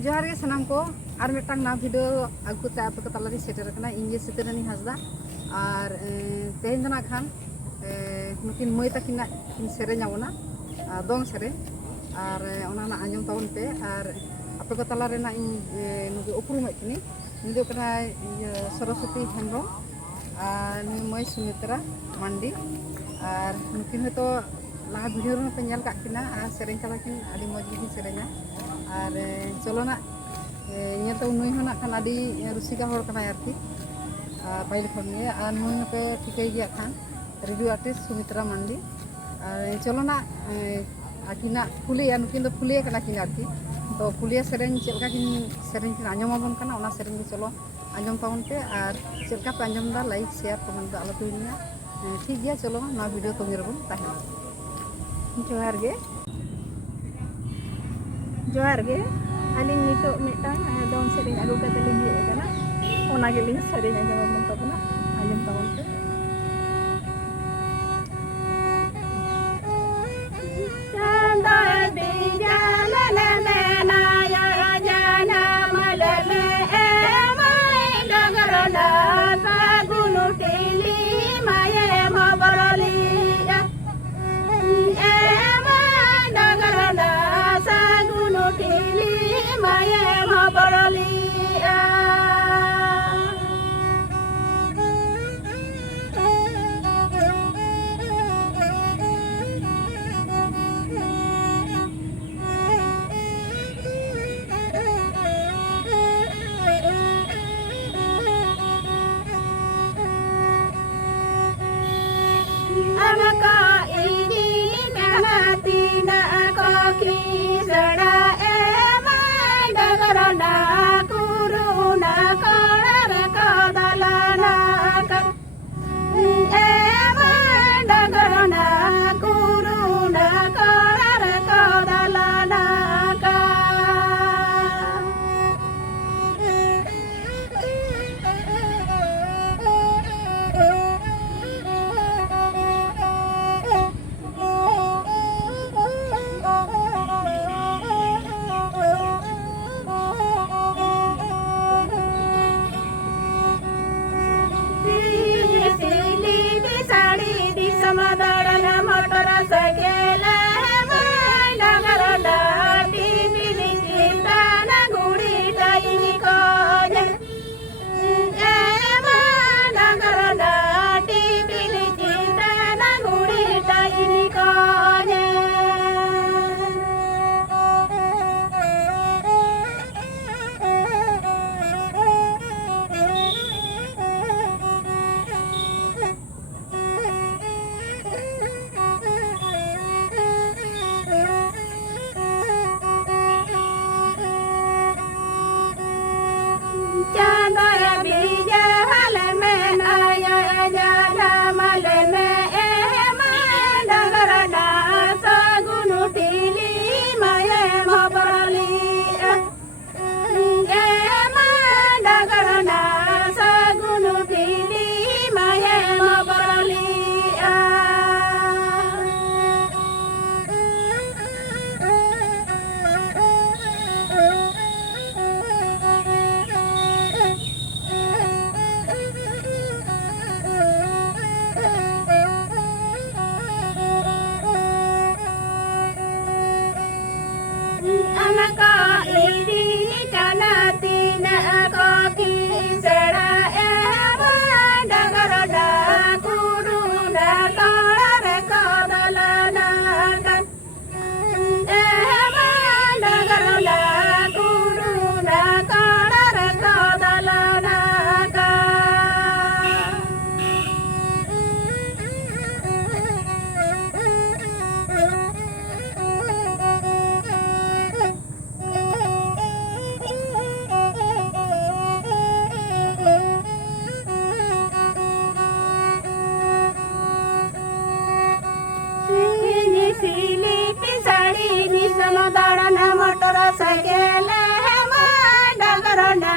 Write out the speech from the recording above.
जोहार गे सनाम को और मिटटांग ना वीडियो आगु ते आप को तलारी सेटर कना इंजे सितरानी हसदा और तेहेन दना खान नुकिन मई तकिना सेरेñ आबोना दोंग सेरेñ और ओना ना आंजम ताबन पे और आपे को तलारे ना इन नुके उपरुम किनी निदो कना सरस्वती हेम्ब्रम और मई सुमित्रा मांडी और नुकिन तो लाहा वीडियो रे पे नेल का किना और सेरेñ कला किन आदि मज गी सेरेña और चलो ना ये तो नुई होना खान आदि रुसिका होर कना आरती पहले खन गे और नुई पे ठिकै गया खान रेडियो आर्टिस्ट सुमित्रा मांडी और चलो ना आकिना फुलिया नुकिन तो फुलिया कना किन आरती तो फुलिया सेरेñ चलका किन सेरेñ किन आंजम आबन कना ओना सेरेñ के चलो आंजम ताबन पे और चलका पे आंजम दा लाइक शेयर कमेंट आलो तुइना ठीक गया चलो ना वीडियो तो मेरे बन ताहे जोहार गे आलिंग नितो मिटांग दोन सेरेñ आगु कते लिंग हे कना ओना गे लिंग सेरेñ आंजम ताबना आंजम ताबन पे चांदा बिजा लले ना या जाना मलले ए माय डगरना सागुनु टेली माये मबरली ए माय डगरना सागुनु टेली माये मबरली Amaka ini menati na koki sera ema dagarana kuruna karar kadalana ema dagarana kuruna karar kadalana Samadana motora sakela mai nagarana tibili chintana guri taini koje ema nagarana tibili chintana guri taini koje Chandaya bija halme naya jana malme ema dagarana sagunu tili maye mabarali ema dagarana sagunu tili maye mabarali Amaka ini kanati na koki sera ema dagarana kuruna karar kadalana ema dagarana kuruna karar kadalana सिली पिसाड़ी नि समदाड़ना motor cycle मा डगरना